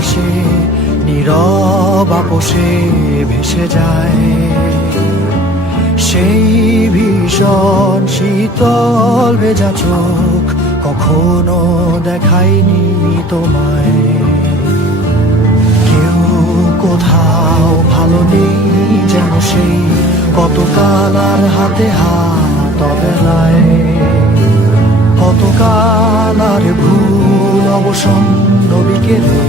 বাতাসে নীরব আপোষে ভেসে যায়। সেই ভীষণ শীতল ভেজা চোখ কখনো দেখায়নি তোমায়। কেউ কোথাও ভালো নেই যেন সেই কতকাল আর হাতে হাত অবেলায়। কতকাল আর ভুল অবসন্ন বিকেলে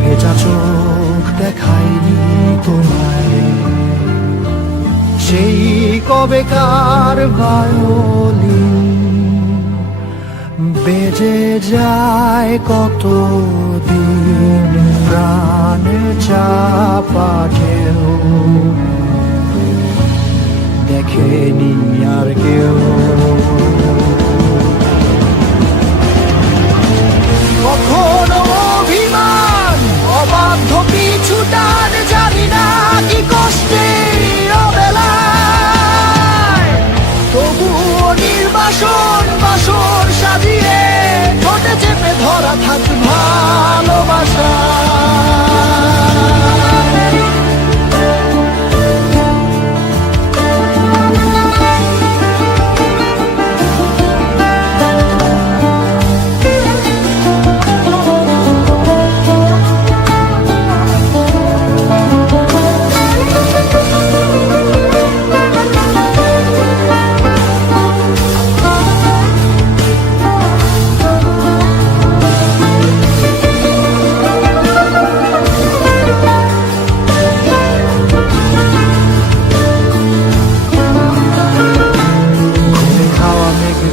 ভেজা চোখ দেখায়নি তোমায়। সেই কবেকার ভায়োলিন বেজে যায় কতদিন প্রাণে চাপা ঢেউ দেখেনি আর কেউ। কখনো অভিমান অবাধ্য পিছু টান জানি না কি কষ্টে অবেলায়, তবুও নির্বাসন বাসর সাজিয়ে ঠোঁটে চেপে ধরা থাক ভালোবাসা।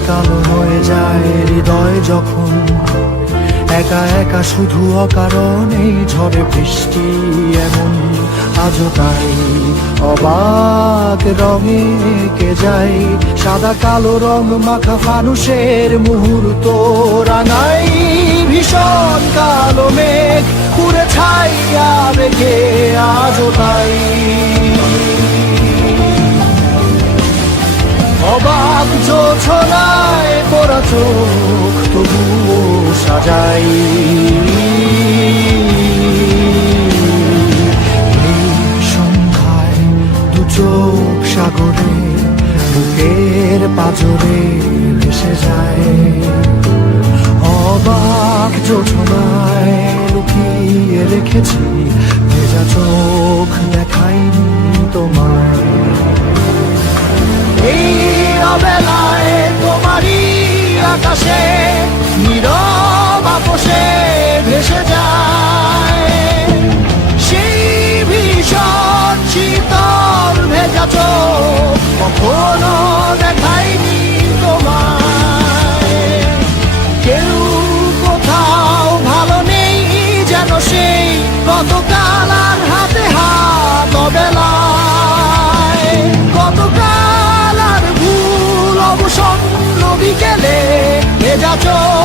কালো হয়ে যায় হৃদয় যখন একা একা শুধু অকারণে ঝড়ে বৃষ্টি এমন আজও তাই অবাক রঙে কে যায়। সাদা কালো রং মাখা ফানুষের মুহূর্ত রাঙাই ভীষণ কালো মেঘ পুরে ছাইয়া বেগে আজও তাই। অবাক জোছনায় পোড়া চোখ তবুও সাজাই। এই সন্ধ্যায় দু চোখ সাগরে বুকের পাজরে ভেসে যায়। অবাক জোছনায় লুকিয়ে রেখেছি ভেজা চোখ দেখাইনি তোমায়। এই অবেলায় তোমারই আকাশে নীরব আপোষে ভেসে যায়। সেই ভীষণ শীতল ভেজা চোখ কখনো দেখায়নি তোমায়। কেউ কোথাও ভালো নেই যেন সেই কতকাল আর হাতে হাত অবেলায়। কতকাল অবসন্ন বিকেলে ভেজা চোখ